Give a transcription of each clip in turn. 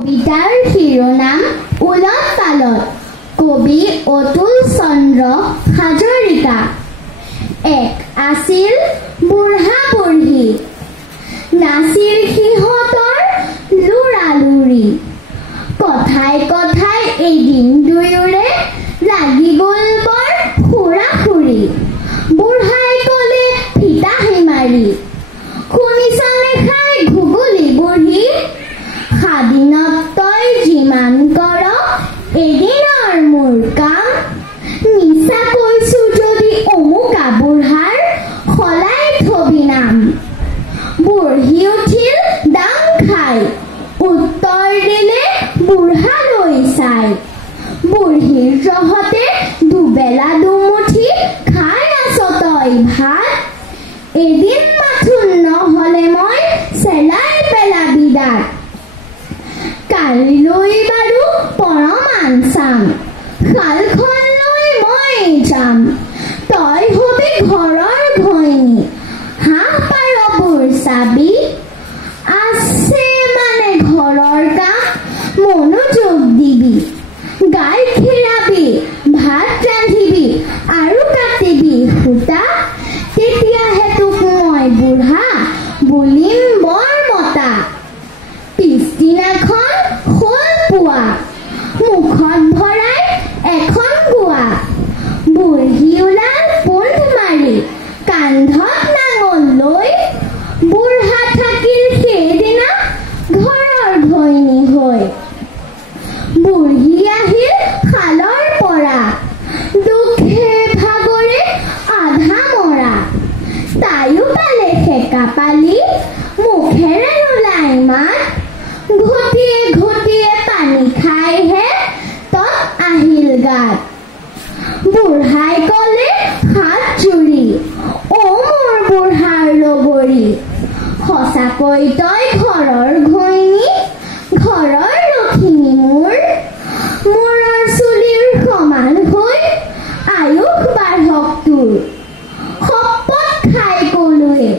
কবিতাৰ শিৰোনাম উলট পালট। কবি অতুল চন্দ্ৰ হাজৰিকা। এক আছিল বুঢ়া বুঢ়ী, নাছিল সিহঁতৰ লুৰা-লুৰি। কথাই কথাই এদিন দুয়োৰে লাগি গ'ল বৰ খুৰা-খুৰি। বুঢ়াই ক'লে ফিতাহি মাৰি, শুনিছনে খাই ঘুগুলি বুঢ়ী? সাদিনত তই যিমান কৰ এদিনৰ মোৰ কাম। মিছা কৈছো যদি অমুকা বুঢ়াৰ সলাই থবি নাম। বুঢ়ী উঠিল দাং খাই, উত্তৰ দিলে বুঢ়ালৈ চাই। বুঢ়ীৰ জহতে দুবেলা দুমুঠি খাই আছ তই ভাত। এদিন মাথোন নহ'লে মই চেলাই পেলাবি দাঁত। কালিলৈ বাৰু পৰমান চাম, শালখন লৈ মই যাম। তই হবি ঘৰৰ ঘৈণী, হাঁহ পাৰবোৰ চাবি। আছে মানে ঘৰৰ কাম, মনোযোগ দিবি। গাই খীৰাবি, ভাত ৰান্ধিবি আৰু কাটিবি সূতা। তেতিয়াহে তোক মই বুঢ়া বুলিম বৰ মতা। পিছদিনাখন হ'ল পুৱা, মুখত ভৰাই এখন গোৱা। বুঢ়ী ওলাল পোন্ধ মাৰি, কান্ধত নাঙল লৈ। বুঢ়া থাকিল সেইদিনা ঘৰৰ ঘৈণী হৈ। বুঢ়ী আহিল শালৰ পৰা, দুখে ভাগৰে আধা মৰা। তাইও পালে সেকা পালি, মুখেৰে নোলাই মাত। ঘটিয়ে ঘটিয়ে পানী খাইহে তত আহিল গাত। বুঢ়াই ক'লে হাত জুৰি, অ মোৰ বুঢ়াৰ লগৰী। সঁচাকৈ তই ঘৰৰ ঘৈণী, ঘৰৰ লখিমী মোৰ। মূৰৰ চুলিৰ সমান হৈ আয়ুস বাঢ়ক তোৰ। শপত খাই ক'লোৱে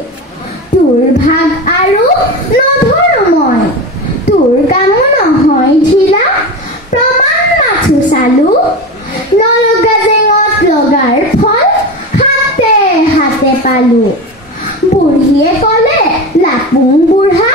তোৰ ভাগ আৰু নধৰো মই। তোৰ কামো নহয় ঢিলা, প্ৰমাণ মাথো চালো। নলগা জেঙত লগাৰ ফল হাতে হাতে পালো। বুঢ়ীয়ে ক'লে লাপুং বুঢ়া